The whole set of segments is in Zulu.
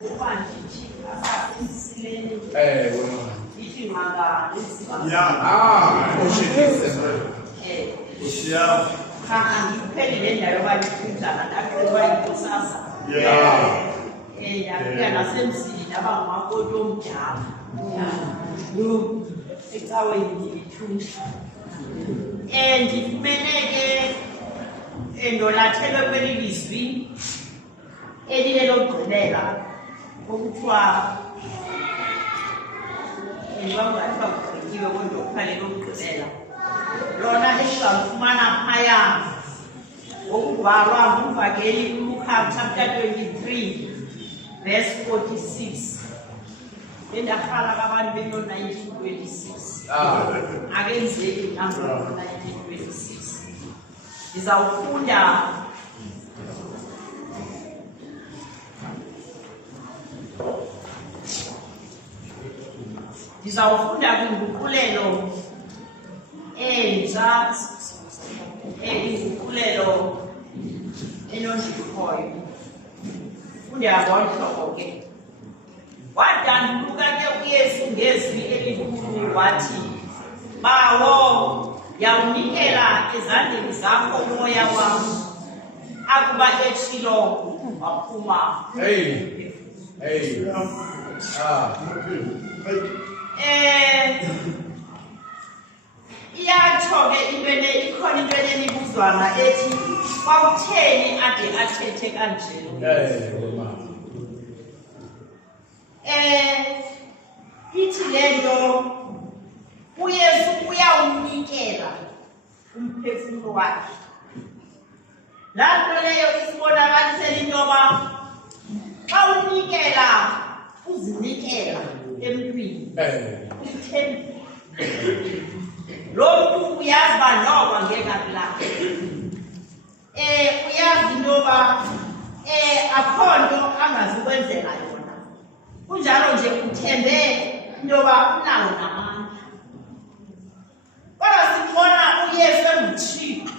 Chapter 23, verse 46. In the Halababan 1926. Against the number of 1926. Izawufunda kwinguqulelo entsha inguqulelo enonjikhoyo. Funde abonhloko ke. Wadanduluka ke uYesu ngezwi elikhulu wathi, "Bawo, yawunikela ezandleni zakho umoya wami." Akuba etshilo waphuma. Iyatsho ke ikhona into enibuzwana ethi kwakutheni ade athethe kanje. Ithi lento uYesu uyawunikela umphefumulo wakhe. Lapho leyo isibonakalisela into yoba xa unikela uzinikela emntwini. Lo muntu uyazi uba noko ngeke akulaphe. Uyazi into yoba akho nto angazukwenzela yona. Kunjalo nje uthembe into yoba unawo namandla. Kodwa sibona uYesu enguThixo.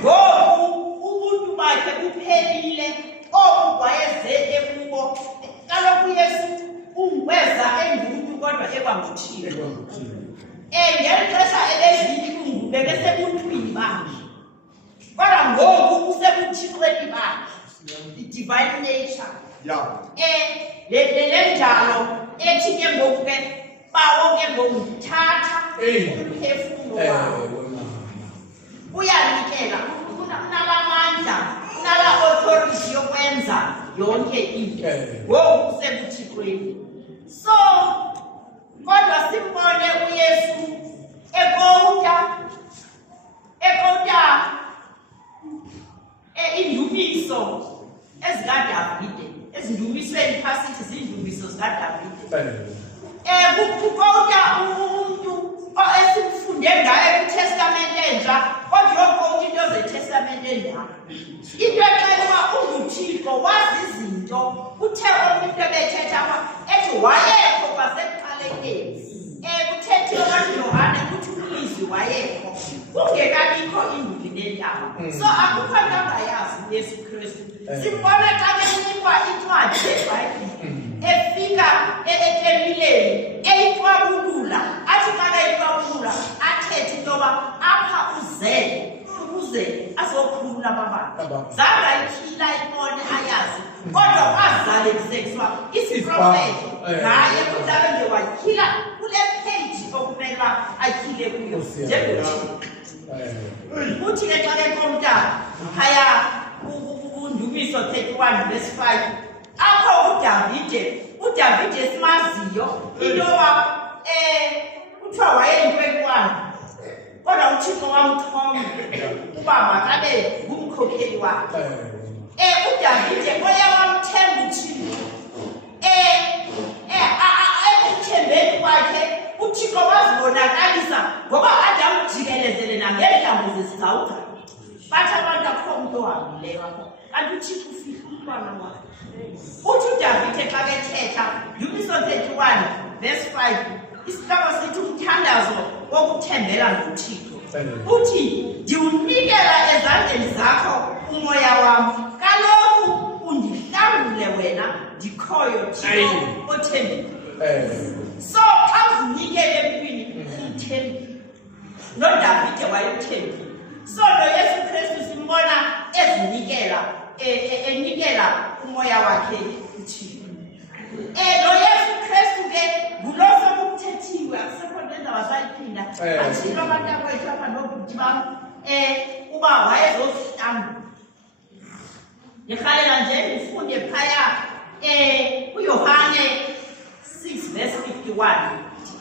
Ngoku ubuntu bakhe buphelile, oku wayeze kubo. Kaloku uYesu ungweza engumuntu kodwa ekwanguThixo. Ngeli xesha ebezintlungu bekesebuntwini bakhe. Kodwa ngoku usebuthixweni bakhe. I-divine nature. Le njalo ethi ke ngoku ke bawo ke ngoku thatha umphefumulo wakhe. Uyanikela, unamandla, unala-authority yokwenza yonke into. Ngoku usebuthixweni. So, kodwa simbone uYesu ekouta indumiso ezikaDavide. Ezindumisweni phasithi zindumiso zikaDavide. Kukouta umuntu esimfunde ngaye kuTestament entsha, kodwa yonke into zeTestament endala. Into exela uba unguThixo wazi izinto. Uthe umuntu ebethetha ethi wayekho kwasekuqalekeni. Kuthethiwe kwathi Yohane kuthi umlizwi wayekho. Kungekabikho induli nentaba. So akukho nto angayazi uYesu Kristu. Simbone xa benikwa incwadi yeBhayibhile efika etempileni eyixwabulula. Athi xa eyixwabulula athethe into yoba apha ukuze azokhulula abantu. Zange ayikhila ibone ayazi. Kodwa wazalekiswa isiprofethi ngaye kudala nje wakhila kule page okumele uba akhile kuyo njengoThixo. Uthi ke xa bekomntana phaya uNdumiso 31 verse 5 apho uDavide simaziyo into yoba kuthiwa wayeyintwenkwani, kodwa uThixo wamchonga uba makabe ngumkhokheli wakhe. uDavide oyawamthemba uThixo ekuthembeni kwakhe uThixo wazibonakalisa ngoba ade amjikelezele nangeentambo zezigawuga. Bathi abantu akho umuntu ohambileyo apho, kanti uThixo ufihla umntwana wakhe. Uthi uDavide xa bethetha Ndumiso 31 verse 5 isihloko sithi umthandazo wokuthembela ngoThixo. Uthi ndiwunikela ezandleni zakho umoya wami. Kaloku ndikhoyo Thixo othembile. So xa uzinikele empini umthembile. NoDavide wayethembile. So lo Yesu Kristu simbona ezinikela enikela umoya wakhe kuThixo. Lo Yesu Kristu ke nguloso kumthethiwe akusekho nto abasayiphinda athilo abantu akwethu apha nobhuti bam uba wayezosihlamba. Ngirhalela nje ndifunde phaya uYohane 6:51.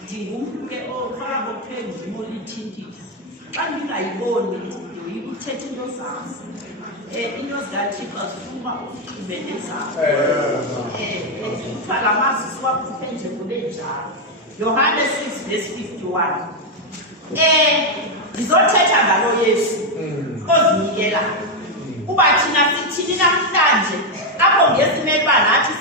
Ndingumntu ke ofaka ngokuthiwe ngimolithintitha. Xa ndingayiboni ndiyikuthetha into zazo. Into zikaThixo zifuna uziqhubele zazo. Kuthiwa la mazwi siwakhuphe nje kube njalo. Yohane 6:51. Ndizothetha ngalo Yesu ozinikelayo. Kuba thina sithini namhlanje apho ngesimele uba nathi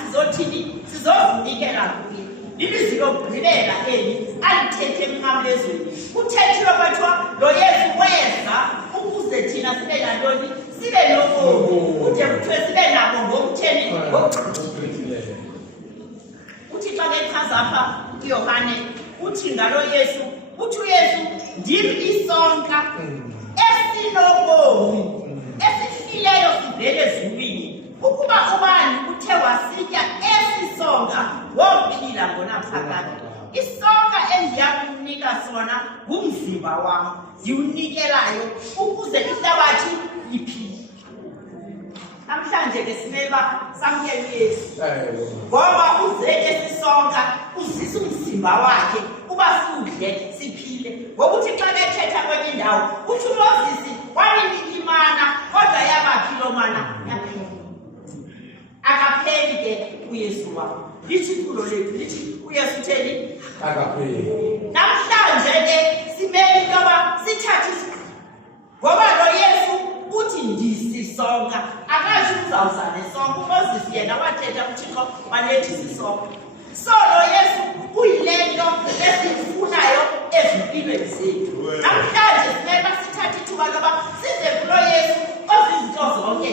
sizozinikela kuye. Ilizwi lokugqibela eli alithethe emnqamlezweni. Kuthethiwe kwathiwa lo Yesu weza ukuze thina sibe nantoni? Sibe nobomi. Kude kuthiwe sibe nabo ngokutheni? Ngokugqibeleleyo. Uthi xa kechaza apha uYohane uthi ngalo Yesu, uthi uYesu ndim isonka esinobomi esifileyo sivele ezulwini. Ukuba ubani uthe wasitya esi sonka wophila ngonaphakade. Isonka endiyakunika sona ngumzimba wam ndiwunikelayo ukuze ihlabathi iphile. Namhlanje ke simeba samkele uYesu ngoba uze esisonka uzisa umzimba wakhe uba sidle siphile. Ngokuthi xa bethetha kwenye indawo uthi uMoses waninika imana kodwa yabaphi loo mana? Akapheli ke uYesu wam. Lithi iculo lethu lithi uYesu utheni? Akapheli. Namhlanje ke simele intoba sithathe isigqibo ngoba lo Yesu uthi ndisisonka. Akatsho uzawuza nesonka. uMoses yena wathetha uThixo waletha isisonka. So lo Yesu uyile nto esifunayo ezimpilweni zethu. Namhlanje simele sithathe ithuba loba size kulo Yesu ozizinto zonke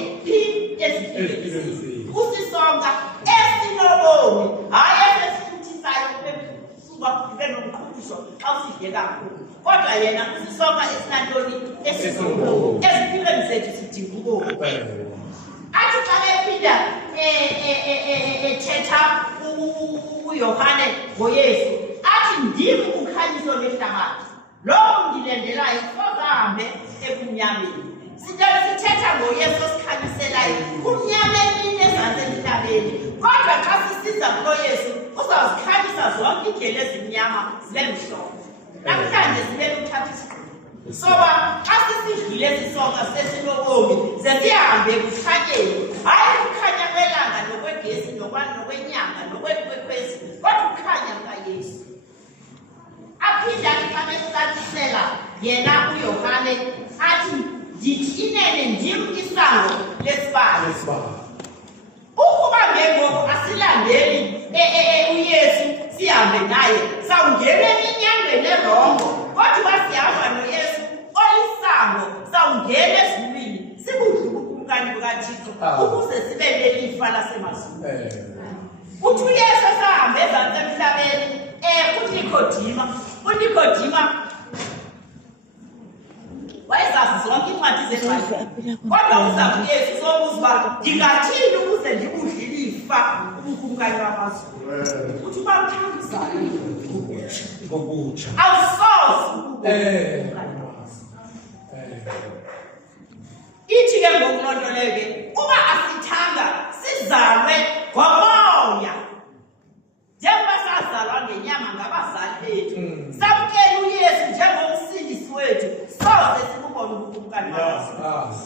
ezimpilweni zethu. Usisonka esinobomi, hayi esisuthisayo kuba kube nomqhudiso xa usidle kakhulu. Kodwa yena usisonka esinantoni? Esinobomi. Ezimpilweni zethu sidinga ubomi. Athi xa bephinda ethetha uYohane ngoYesu athi ndim ukhanyiso lwehlabathi. Lowo ndilandelayo soze ahambe ebumnyameni. Sithetha ngoYesu osikhanyiselayo kumnyama emini ezantsi emhlabeni. Kodwa xa sisiza kulo Yesu uzawuzikhanyisa zonke iindlela ezimnyama zibe mhlophe. Namhlanje sibe luthatha isigqibo soba xa sisidlile esisonka sesinobomi ze sihambe ekukhanyeni, hayi ukukhanya kwelanga nokwegesi nokwenyanga nokwekwekwezi, kodwa ukukhanya kukaYesu. Aphinda xa besicacisela yena uYohane athi ndithi inene ndim isango lesibane. Ukuba ngengoku asilandeli uYesu sihambe naye sawungena eminyangweni erongo, kodwa sihamba noYesu olisango sawungena ezulwini sibudle ubukumkani bukaThixo ukuze sibe nelifa lasemazulwini. Uthi uYesu esahamba ezantsi emhlabeni uNikodima wayezazi zonke incwadi zeBhayibhile, kodwa uza kuYesu sobuza uba ndingathini ukuze ndibudle ilifa ubukumkani bamazulu. Uthi uba uthandisayo ngokutsha awusoze ubukumkani bamazulu. Ithi ke ngoku loo nto leyo ke uba asithanga sizalwe ngomoya njengoba sazalwa ngenyama ngabazali bethu, samkele uYesu njengomsindisi wethu, soze sibubone ubukumkani bamazulu.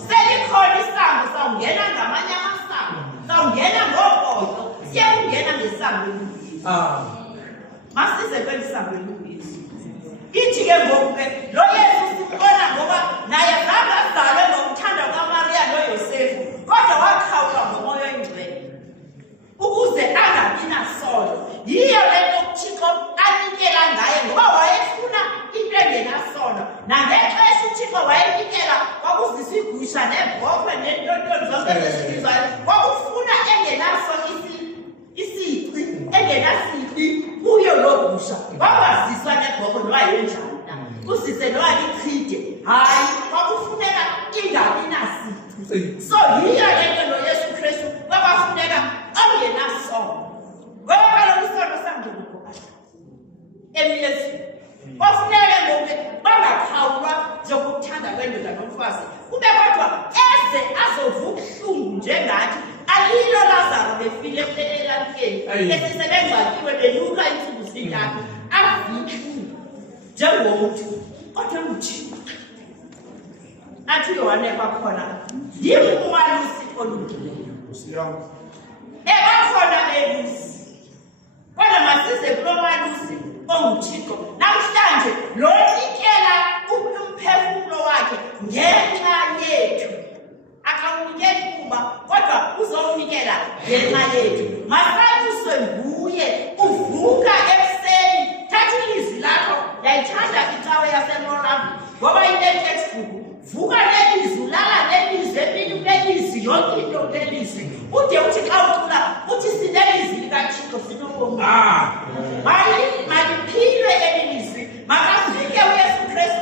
Selikhona isango sawungena ngamanye amasango, sawungena ngoopoto, siyakungena ngesango eliNguYesu. Masize kweli sango eliNguYesu. Ithi ke ngoku ke lo Yesu simbona ngoba naye zange azalwe ngokuthanda kukaMariya noYosefu, kodwa wakhawulwa ngoMoya Oyingcwele ukuze angabi nasono. Yiyo le nto uThixo anikela ngaye ngoba wayefuna into engenasono. Nangexesha uThixo wayenikela kwakuzisa igusha nebhokhwe neentoni zonke ezizwayo, kwakufuna engenaso wabaziswa negogo lwayenjani na usise lwalichide hayi kwakufuneka indawo inasici so yiyo lento lo Yesu Kristu kwakufuneka angenasono ngoba kaloku isono sangekho emyezini kwafuneka ngoku bangakhawulwa zokuthanda kwendoda nomfazi kube kodwa eze azovubuhlungu njengathi alilo Lazaro befile elalukeni esisebenzakhiwe benyuka insuku zintathu avubuhlungu njengomuntu kodwa uThixo athi Yohane kwakhona yimumalusi olungileyo ebakhona ebusi kodwa masize kulo malusi onguThixo namhlanje lo nikela umphefumulo wakhe ngenxa yethu akawunikeli kuba kodwa uzowunikela ngenxa yethu masayuswe nguye uvuka ekuseni thatha ilizwi lakho yayithanda icawe yaseMoravi ngoba ile-textbook vuka lelizwi lala lelizwi emini lelizwi yonke into lelizwi ude uthi xa